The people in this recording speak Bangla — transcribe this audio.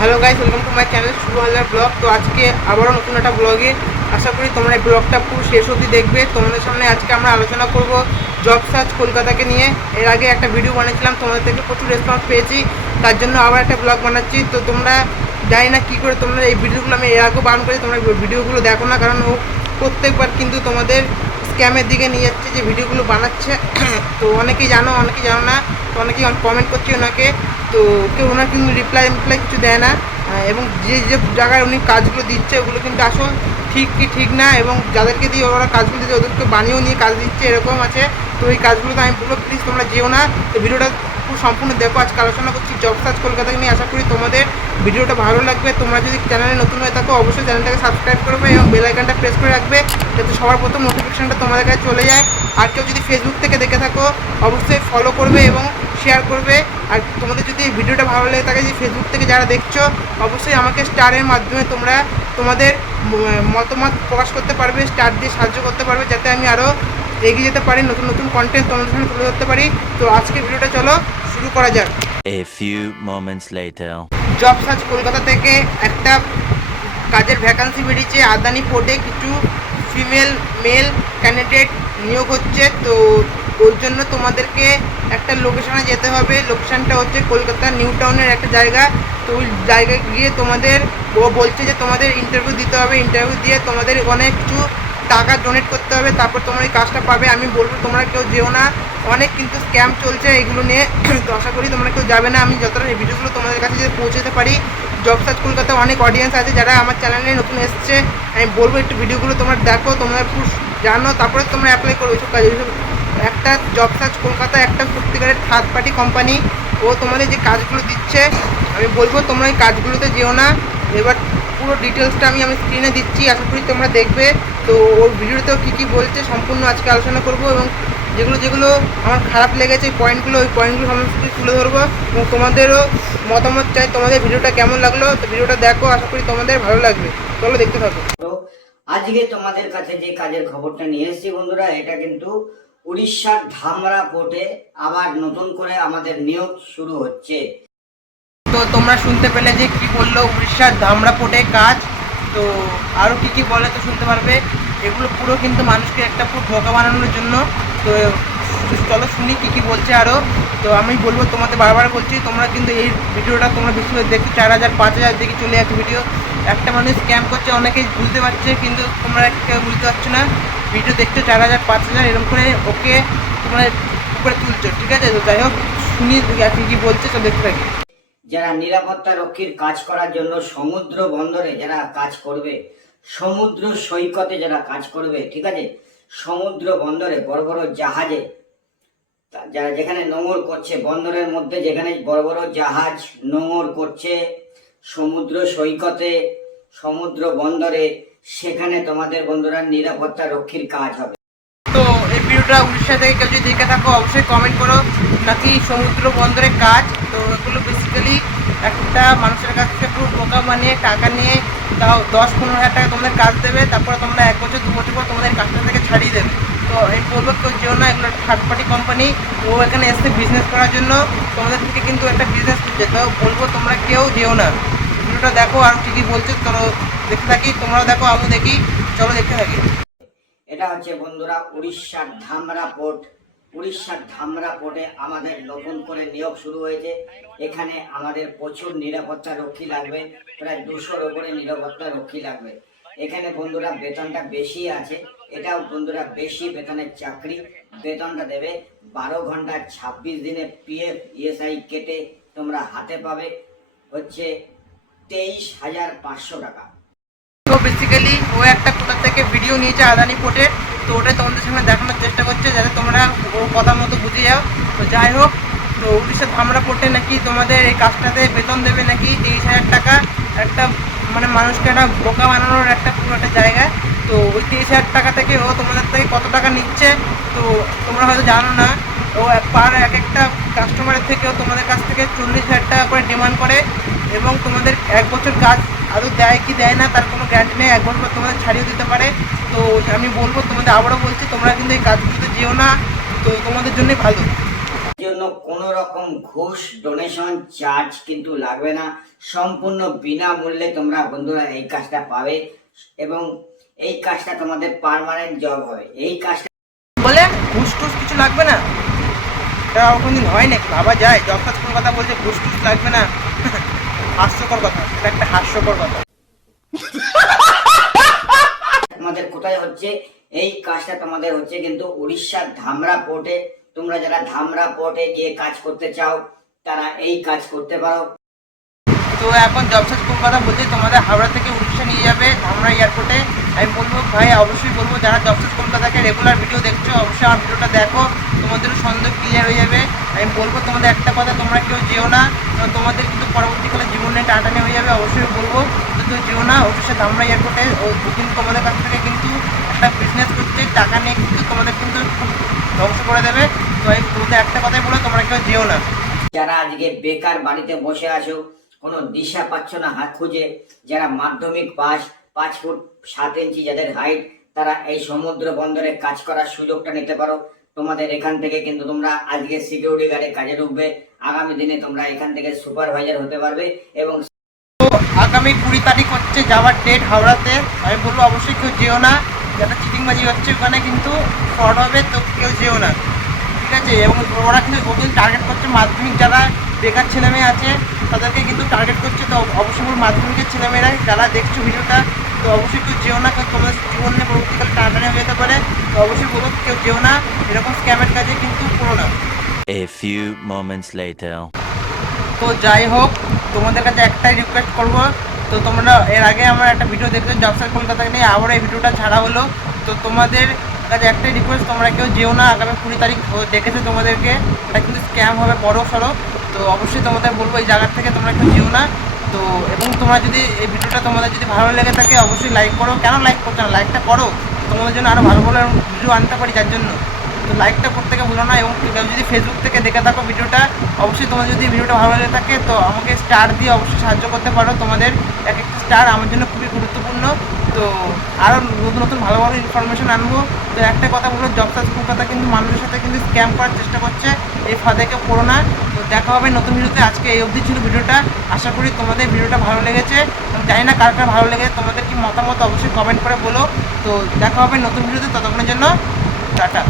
Hello guys, welcome to my channel Shubho Haldar blog. তো আজকে আবারও নতুন একটা ব্লগে আশা করি তোমরা এই ব্লগটা পুরো শেষ অবধি দেখবে। তোমাদের সামনে আজকে আমরা আলোচনা করব জব সার্চ কলকাতাকে নিয়ে। এর আগে একটা ভিডিও বানিয়েছিলাম, তোমাদের থেকে প্রচুর রেসপন্স পেয়েছি, তার জন্য আবার একটা ব্লগ বানাচ্ছি। তো তোমরা জানি না কী করে তোমরা এই ভিডিওগুলো আমি এর আগেও বান করি, তোমরা ভিডিওগুলো দেখো না, কারণ ও প্রত্যেকবার কিন্তু তোমাদের স্ক্যামের দিকে নিয়ে যাচ্ছে যে ভিডিওগুলো বানাচ্ছে। তো অনেকেই জানো, অনেকেই জানো না, তো অনেকেই কমেন্ট করছে ওনাকে, তো কেউ ওনার কিন্তু রিপ্লাই কিছু দেয় না। এবং যে যে জায়গায় উনি কাজগুলো দিচ্ছে ওগুলো কিন্তু আসল ঠিক কি ঠিক না, এবং যাদেরকে দিয়ে ওরা কাজগুলো দিচ্ছে ওদেরকে বানিয়েও নিয়ে কাজ দিচ্ছে, এরকম আছে। তো এই কাজগুলোতে আমি বলবো প্লিজ তোমরা যেও না। তো ভিডিওটা খুব সম্পূর্ণ দেখো। আজকে আলোচনা করছি জব সার্চ কলকাতাকে নিয়ে। আশা করি তোমাদের ভিডিওটা ভালো লাগবে। তোমরা যদি চ্যানেলে নতুন হয়ে থাকো অবশ্যই চ্যানেলটাকে সাবস্ক্রাইব করবে এবং বেল আইকনটা প্রেস করে রাখবে, যাতে সবার প্রথম নোটিফিকেশনটা তোমাদের কাছে চলে যায়। আর কেউ যদি ফেসবুক থেকে দেখে থাকো অবশ্যই ফলো করবে এবং শেয়ার করবে। আর তোমাদের যদি এই ভিডিওটা ভালো লেগে থাকে, যে ফেসবুক থেকে যারা দেখছো অবশ্যই আমাকে স্টারের মাধ্যমে তোমরা তোমাদের মতামত প্রকাশ করতে পারবে, স্টার দিয়ে সাহায্য করতে পারবে, যাতে আমি আরও এগিয়ে যেতে পারি, নতুন নতুন কন্টেন্ট তোমাদের সামনে তুলে ধরতে পারি। তো আজকে ভিডিওটা চলো শুরু করা যাক। A few moments later. Job search Kolkata থেকে একটা কাজের ভ্যাকান্সি বেরিয়েছে। আদানি পোর্টে কিছু ফিমেল মেল ক্যান্ডিডেট নিয়োগ হচ্ছে। তো ওর জন্য তোমাদেরকে একটা লোকেশনে যেতে হবে। লোকেশানটা হচ্ছে কলকাতার নিউ টাউনের একটা জায়গা। তো ওই জায়গায় গিয়ে তোমাদের ও বলছে যে তোমাদের ইন্টারভিউ দিতে হবে। ইন্টারভিউ দিয়ে তোমাদের অনেক কিছু টাকা ডোনেট করতে হবে, তারপর তোমরা এই কাজটা পাবে। আমি বলবো তোমরা কেউ যেও না, অনেক কিন্তু স্ক্যাম চলছে এগুলো নিয়ে। তো আশা করি তোমরা কেউ যাবে না। আমি যতটা এই ভিডিওগুলো তোমাদের কাছে যদি পৌঁছাতে পারি, জব সার্চ কলকাতা অনেক অডিয়েন্স আছে যারা আমার চ্যানেলে নতুন এসছে, আমি বলবো একটু ভিডিওগুলো তোমরা দেখো, তোমরা পুরো জানো, তারপরে তোমরা অ্যাপ্লাই করো এইসব কাজে। একটা জব সার্চ কলকাতা একটা সত্যিকারের থার্ড পার্টি কোম্পানি। ও তোমাদের যে কাজগুলো দিচ্ছে আমি বলবো তোমরা এই কাজগুলোতে যেও না। এবার পুরো ডিটেলসটা আমি স্ক্রিনে দিচ্ছি, আশা করি তোমরা দেখবে। তো ওর ভিডিওতেও কী কী বলছে সম্পূর্ণ আজকে আলোচনা করব, এবং যেগুলো যেগুলো আমার খারাপ লেগেছে ওই পয়েন্টগুলো সমস্ত কিছু তুলে ধরবো, এবং তোমাদেরও মতামত চাই, তোমাদের ভিডিওটা কেমন লাগলো। তো ভিডিওটা দেখো, আশা করি তোমাদের ভালো লাগবে। চলো দেখতে থাকো। আজকে তোমাদের কাছে যে কাজের খবরটা নিয়ে এসেছি বন্ধুরা, এটা কিন্তু উড়িষ্যার ধামরা পোর্টে আবার নতুন করে আমাদের নিয়োগ শুরু হচ্ছে। তো তোমরা শুনতে পেলে যে কি বললো, উড়িষ্যার ধামরা পোর্টে কাজ। তো আরও কী কী বলে তো শুনতে পারবে। এগুলো পুরো কিন্তু মানুষকে একটা পুরো ধোঁকা বানানোর জন্য। তো চলো শুনি কী কী বলছে আরও। তো আমি বলবো তোমাদের বারবার বলছি, তোমরা কিন্তু এই ভিডিওটা তোমরা বেশি করে দেখতে 4000 5000 দেখে চলে যাচ্ছে ভিডিও। একটা মানুষ স্ক্যাম করছে, অনেকেই বুঝতে পারছে, কিন্তু তোমরা কেউ বুঝতে পারছো না। ভিডিও দেখছো 4000 5000 এরকম করে ওকে তোমরা উপরে তুলছো, ঠিক আছে। তো যাই হোক শুনি কী কী বলছে, তো দেখতে থাকি। যারা নিরাপত্তা রক্ষীর কাজ করার জন্য সমুদ্র বন্দরে যারা কাজ করবে, সমুদ্র সৈকতে যারা কাজ করবে, ঠিক আছে, সমুদ্র বন্দরে বড় বড় জাহাজে যারা যেখানে নোঙর করছে, বন্দরের মধ্যে যেখানে বড় বড় জাহাজ নোঙর করছে, সমুদ্র সৈকতে, সমুদ্র বন্দরে, সেখানে তোমাদের বন্ধুরা নিরাপত্তা রক্ষীর কাজ হবে। তো এই ভিডিওটা উড়িষ্যা থেকে কেউ যদি দেখে থাকো অবশ্যই কমেন্ট করো, নাকি সমুদ্র বন্দরে কাজ। তো এগুলো বেসিক্যালি একটা মানুষের কাছ থেকে পুরো বোকা বানিয়ে টাকা নিয়ে, তাও 10-15 হাজার টাকা তোমাদের কাজ দেবে, তারপরে তোমরা 1 বছর 2 বছর পর তোমাদের কাজটা থেকে ছাড়িয়ে দেবে। তো এই বলবো কেউ যেও না, এগুলো থার্ড পার্টি কোম্পানি। ও এখানে এসে বিজনেস করার জন্য তোমাদের থেকে কিন্তু একটা বিজনেস করছে। তো বলবো তোমরা কেউ যেও না। ভিডিওটা দেখো আর কী কী বলছে চলো দেখতে থাকি, তোমরাও দেখো আমিও দেখি, চলো দেখতে থাকি। এটা হচ্ছে বন্ধুরা উড়িষ্যার ধামরা পোর্ট। উড়িষ্যার ধামরা পোর্টে আমাদের নতুন করে নিয়োগ শুরু হয়েছে। এখানে আমাদের প্রচুর নিরাপত্তা রক্ষী লাগবে, প্রায় 200-র উপরে নিরাপত্তা রক্ষী লাগবে। এখানে বন্ধুরা বেতনটা বেশি আছে, এটাও বন্ধুরা বেশি বেতনের চাকরি। বেতনটা দেবে 12 ঘন্টা 26 দিনে পিএফ ইএসআই কেটে তোমরা হাতে পাবে হচ্ছে 23,500 টাকা। তো বেসিক্যালি ও একটা কোথা থেকে ভিডিও নিয়েছে আদানি পোর্টের, তো ওটা তোমাদের সামনে দেখানোর চেষ্টা করছে যাতে তোমরা ওর কথা মতো বুঝে যাও। তো যাই হোক, তো উড়িষ্যার ধামরা পোর্টে নাকি তোমাদের এই কাজটাতে বেতন দেবে নাকি 23,000 টাকা। একটা মানে মানুষকে একটা বোকা বানানোর একটা পুরো একটা জায়গা। তো ওই 23,000 টাকা থেকে ও তোমাদের থেকে কত টাকা নিচ্ছে তো তোমরা হয়তো জানো না। ও পার একটা কাস্টমারের থেকেও তোমাদের কাছ থেকে 40,000 টাকা করে ডিমান্ড করে, এবং তোমাদের 1 বছর কাজ আদৌ দেয় কি দেয় না তার কোনো গ্যারান্টি নেই। 1 বছর তোমাদের ছাড়িয়ে দিতে পারে। তো আমি বলবো তোমাদের, আবারও বলছি, তোমরা কিন্তু এই কাজগুলোতে যেও না, তো তোমাদের জন্যই ভালো। জন্য জন্য কোনো রকম ঘুষ ডোনেশন চার্জ কিন্তু লাগবে না, সম্পূর্ণ বিনামূল্যে তোমরা বন্ধুরা এই কাজটা পাবে এবং এই কাজটা তোমাদের পার্মানেন্ট জব হবে। এই কাজটা বলে ঘুষ টুস কিছু লাগবে না, এটা কোনদিন হয় নাকি? ভাবা যায় জব সার্চ কলকাতা বলছে ঘুষ টুস লাগবে না। হাস্যকর কথা, এটা একটা হাস্যকর কথা। তোমাদের কোথায় হচ্ছে এই কাজটা? তোমাদের হচ্ছে কিন্তু উড়িষ্যার ধামরা পোর্টে। তোমরা যারা ধামরা পোর্টে গিয়ে কাজ করতে চাও তারা এই কাজ করতে পারো। তো এখন জব সার্চ কলকাতা বলছে তোমাদের হাওড়া থেকে উড়িষ্যা নিয়ে যাবে ধামরা এয়ারপোর্টে। আমি বলবো ভাই, অবশ্যই বলবো যারা জব সার্চ কলকাতাকে রেগুলার ভিডিও দেখছো অবশ্যই আমার ভিডিওটা দেখো, তোমাদেরও সন্দেহ ক্লিয়ার হয়ে যাবে। আমি বলবো তোমাদের একটা কথা, তোমরা কেউ যেও না, কারণ তোমাদের কিন্তু পরবর্তীকালে জীবনে টানাটানি হয়ে যাবে। অবশ্যই বলবো তো যেও না উড়িষ্যা ধামরা এয়ারপোর্টে। ও কিন্তু তোমাদের কাছ থেকে কিন্তু একটা বিজনেস করছে, টাকা নিয়ে কিন্তু তোমাদের কিন্তু ধ্বংস করে দেবে। তো আমি তোমাদের একটা কথাই বলো, তোমরা কেউ যেও না। যারা আজকে বেকার বাড়িতে বসে আছো, কোনো দিশা পাচ্ছ না হাত খুঁজে, যারা মাধ্যমিক পাস, 5 ফুট 7 ইঞ্চি যাদের হাইট, তারা এই সমুদ্র বন্দরে কাজ করার সুযোগটা নিতে পারো। তোমাদের এখান থেকে কিন্তু তোমরা আজকে সিকিউরিটি গার্ডে কাজে ঢুকবে, আগামী দিনে তোমরা এখান থেকে সুপারভাইজার হতে পারবে। এবং আগামী 20 তারিখ হচ্ছে যাওয়ার ডেট হাওড়াতে। আমি বলবো অবশ্যই কেউ যেও না, যারা চিটিংবাজি হচ্ছে ওখানে কিন্তু ফ্রড হবে, তো কেউ যেও না, ঠিক আছে? এবং ওরা কিন্তু ওদের টার্গেট করছে মাধ্যমিক যারা বেকার ছেলেমেয়ে আছে তাদেরকে কিন্তু টার্গেট করছে। তো অবশ্যই বলবো মাধ্যমিকের ছেলেমেয়েরা যারা দেখছো ভিডিওটা, তো অবশ্যই কেউ যেও না, কারণ তোমাদের জীবন নিয়ে পরবর্তীকালে টানাটানি হয়ে যেতে পারে। তো অবশ্যই বলবো কেউ যেও না, এরকম স্ক্যামের কাজে কিন্তু করো না। A few moments later. তো যাই হোক, তোমাদের কাছে একটাই রিকোয়েস্ট করবো, তো তোমরা এর আগে আমার একটা ভিডিও দেখতে জব সার্চ কলকাতাকে নিয়ে, আবার এই ভিডিওটা ছাড়া হলো। তো তোমাদের কাছে একটাই রিকোয়েস্ট, তোমরা কেউ যেও না। আগামী 20 তারিখ দেখেছে তোমাদেরকে, এটা কিন্তু স্ক্যাম হবে বড় সড়ো। তো অবশ্যই তোমাদের বলবো এই জায়গার থেকে তোমরা কেউ যেও না। তো এবং তোমরা যদি এই ভিডিওটা তোমাদের যদি ভালো লেগে থাকে অবশ্যই লাইক করো। কেন লাইক করছো না? লাইকটা করো, তোমাদের জন্য আরও ভালো ভালো ভিডিও আনতে পারি যার জন্য। তো লাইকটা করতে ভুলো না। এবং কেউ যদি ফেসবুক থেকে দেখে থাকো ভিডিওটা, অবশ্যই তোমাদের যদি ভিডিওটা ভালো লেগে থাকে তো আমাকে স্টার দিয়ে অবশ্যই সাহায্য করতে পারো। তোমাদের এক একটা স্টার আমার জন্য খুবই গুরুত্বপূর্ণ। তো আরও নতুন নতুন ভালো ভালো ইনফরমেশন আনবো। তো একটা কথা বলো, জব সার্চ কলকাতা কিন্তু মানুষের সাথে কিন্তু স্ক্যাম করার চেষ্টা করছে, এই ফাঁদে কেউ পড়ো না। তো দেখা হবে নতুন ভিডিওতে। আজকে এই অবধি ছিল ভিডিওটা, আশা করি তোমাদের ভিডিওটা ভালো লেগেছে। জানি না কার কার ভালো লেগেছে, তোমাদের কি মতামত অবশ্যই কমেন্ট করে বলো। তো দেখা হবে নতুন ভিডিওতে, ততক্ষণের জন্য টাটা।